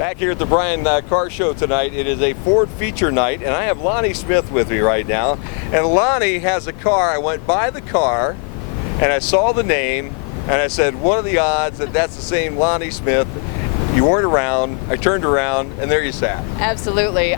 Back here at the Bryan Car Show tonight, it is a Ford feature night, and I have Lonnie Smith with me right now. And Lonnie has a car. I went by the car, and I saw the name, and I said, what are the odds that that's the same Lonnie Smith? You weren't around. I turned around, and there you sat. Absolutely.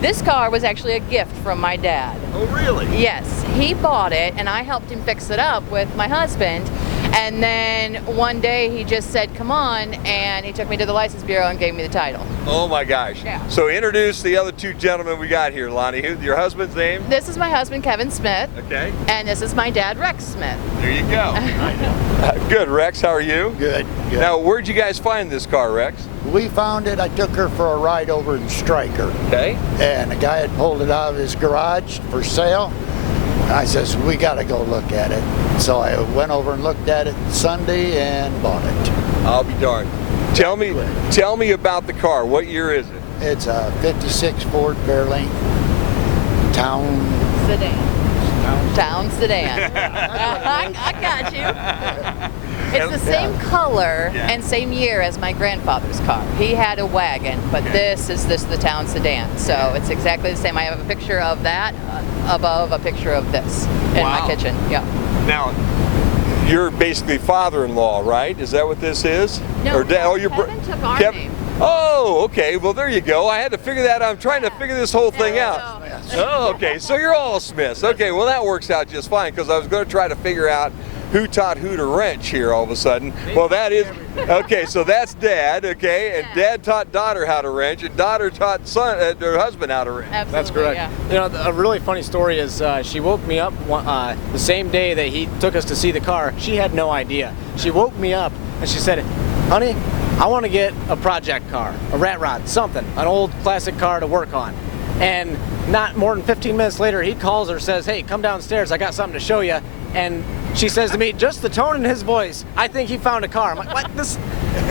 This car was actually a gift from my dad. Oh, really? Yes, he bought it, and I helped him fix it up with my husband. And then one day he just said, come on, and he took me to the license bureau and gave me the title. Oh my gosh. Yeah. So introduce the other two gentlemen we got here, Lonnie. Your husband's name? This is my husband, Kevin Smith. Okay. And this is my dad, Rex Smith. There you go. Good, Rex. How are you? Good, good. Now, where'd you guys find this car, Rex? We found it. I took her for a ride over in Stryker. Okay. And the guy had pulled it out of his garage for sale. I says, we got to go look at it. So I went over and looked at it Sunday and bought it. I'll be darned. Tell me about the car. What year is it? It's a 56 Ford Fairlane Town Sedan. I got you. It's the same color and same year as my grandfather's car. He had a wagon, but this is the Town Sedan. So it's exactly the same. I have a picture of that above a picture of this in my kitchen. Yeah. Now, you're basically father-in-law, right? Is that what this is? No, Kevin took our name. Oh, okay. Well, there you go. I had to figure that out. I'm trying to figure this whole thing out. Oh, okay. So you're all Smiths. Okay, well, that works out just fine because I was going to try to figure out who taught who to wrench here all of a sudden. Well, that is, okay, so that's Dad, okay, and Dad taught daughter how to wrench, and daughter taught her husband how to wrench. Absolutely, that's correct. Yeah. You know, a really funny story is she woke me up the same day that he took us to see the car. She had no idea. She woke me up and she said, honey, I want to get a project car, a rat rod, something, an old classic car to work on. And not more than 15 minutes later, he calls her, says, hey, come downstairs, I got something to show you. And she says to me, just the tone in his voice, I think he found a car. I'm like,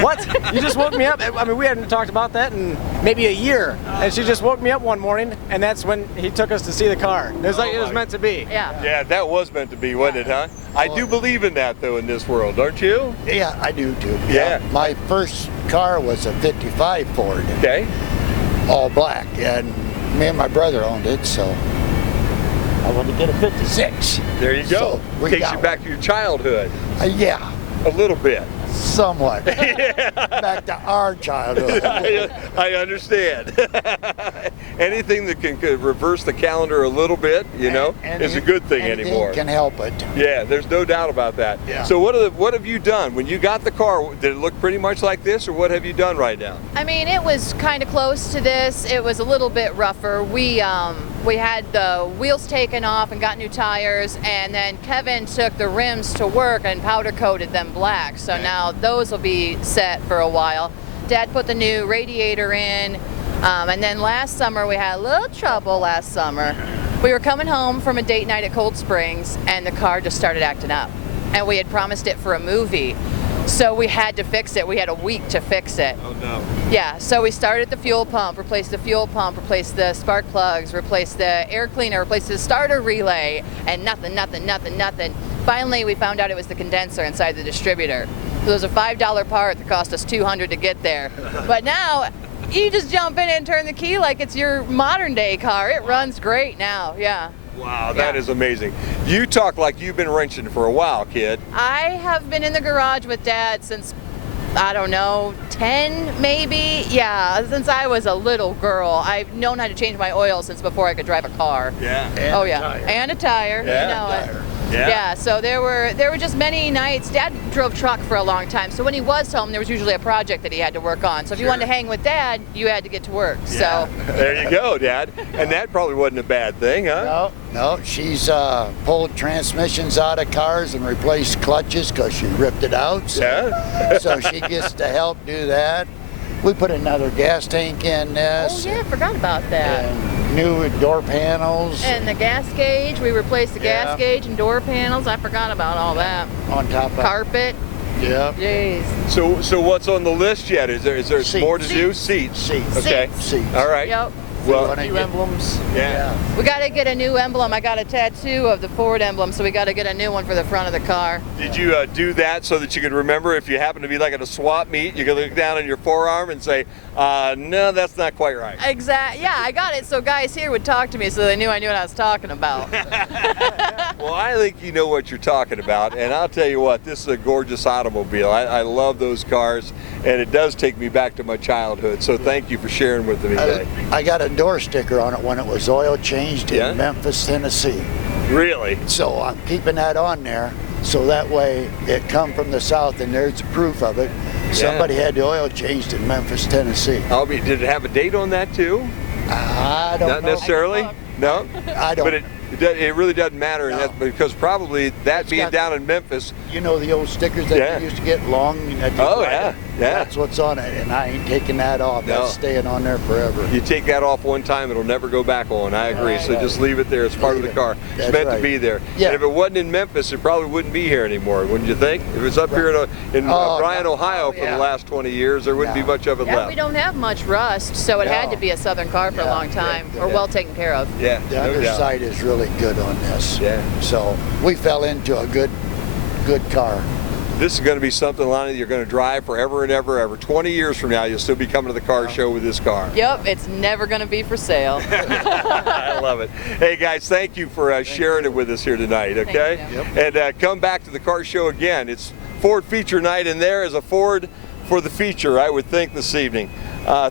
what? You just woke me up? I mean, we hadn't talked about that in maybe a year. And she just woke me up one morning, and that's when he took us to see the car. It was like it was meant to be. Yeah. Yeah, that was meant to be, wasn't it, huh? I do believe in that, though, in this world, don't you? Yeah, I do too. Yeah. My first car was a 55 Ford. Okay. All black, and me and my brother owned it, so I wanted to get a 56. There you go. So Takes you back to your childhood. Yeah. A little bit. Somewhat. Back to our childhood. I understand. Anything that can reverse the calendar a little bit, you know, is a good thing anymore. Can help it. Yeah, there's no doubt about that. Yeah. So what have you done? When you got the car, did it look pretty much like this, or what have you done right now? I mean, it was kind of close to this. It was a little bit rougher. We had the wheels taken off and got new tires, and then Kevin took the rims to work and powder coated them black. So now those will be set for a while. Dad put the new radiator in, and then last summer we had a little trouble last summer. We were coming home from a date night at Cold Springs, and the car just started acting up. And we had promised it for a movie. So we had to fix it. We had a week to fix it. Oh no. Yeah, so we started at the fuel pump, replaced the fuel pump, replaced the spark plugs, replaced the air cleaner, replaced the starter relay, and nothing. Finally, we found out it was the condenser inside the distributor. So it was a $5 part that cost us $200 to get there. But now, you just jump in and turn the key like it's your modern day car. It runs great now, yeah. Wow, that is amazing. You talk like you've been wrenching for a while, kid. I have been in the garage with Dad since, I don't know, 10 maybe? Yeah, since I was a little girl. I've known how to change my oil since before I could drive a car. Yeah. And a tire. Yeah. You know it. Yeah. Yeah, so there were just many nights. Dad drove truck for a long time, so when he was home, there was usually a project that he had to work on. So if you wanted to hang with Dad, you had to get to work. Yeah. So there you go, Dad. And that probably wasn't a bad thing, huh? No. She's pulled transmissions out of cars and replaced clutches because she ripped it out. So, so she gets to help do that. We put another gas tank in this. Oh yeah, I forgot about that. And new door panels. And the gas gauge, we replaced the gas gauge and door panels. I forgot about all that. On top of carpet. Yeah. Jeez. So what's on the list yet? Is there Seats. more to do? Seats. Seats. Okay. Seats. All right. Yep. Well, wanna Few get- emblems. yeah. We got to get a new emblem. I got a tattoo of the Ford emblem, so we got to get a new one for the front of the car. Did you do that so that you could remember if you happen to be like at a swap meet, you could look down on your forearm and say, no, that's not quite right. Exactly. Yeah, I got it so guys here would talk to me so they knew I knew what I was talking about. Well, I think you know what you're talking about, and I'll tell you what, this is a gorgeous automobile. I love those cars, and it does take me back to my childhood, so thank you for sharing with me today. I got a door sticker on it when it was oil changed in Yeah? Memphis, Tennessee. Really? So I'm keeping that on there, so that way it come from the south and there's proof of it. Somebody had the oil changed in Memphis, Tennessee. Did it have a date on that too? I don't Not know. necessarily? No? I don't. But it really doesn't matter, and No. that's because probably that It's being got- down in Memphis, You know the old stickers that Yeah. you used to get long? That you Oh, write yeah, it? yeah. That's what's on it, and I ain't taking that off. No. That's staying on there forever. you take that off one time, it'll never go back on. I agree. So Right. just leave it there. It's part of the Leave it. car. It's That's meant to right. be there. Yeah. And if it wasn't in Memphis, it probably wouldn't be here anymore, wouldn't you think? If it's up here in Oh, Bryan, no. Ohio for Yeah. the last 20 years, there wouldn't be No. much of it Yeah, left. we don't have much rust, so it had No. to be a Southern car for a Yeah, long time, yeah, or yeah. well taken care of. Yeah, The no doubt. underside is really good on this. Yeah. So we fell into a good car. This is going to be something, Lonnie, you're going to drive forever and ever, ever. 20 years from now, you'll still be coming to the car show with this car. Yep, it's never going to be for sale. I love it. Hey guys, thank you for sharing it with us here tonight, okay? Thank And come back to the car show again. It's Ford Feature Night, and there is a Ford for the feature, I would think, this evening.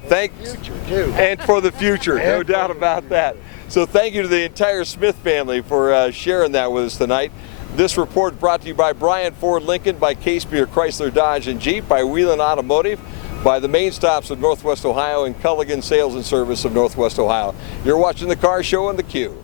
Thanks. Future too. And for the future, no And doubt for the about that. So thank you to the entire Smith family for sharing that with us tonight. This report brought to you by Bryan Ford Lincoln, by Case Beer Chrysler Dodge and Jeep, by Wheelan Automotive, by the main stops of Northwest Ohio, and Culligan Sales and Service of Northwest Ohio. You're watching the Car Show on the Q.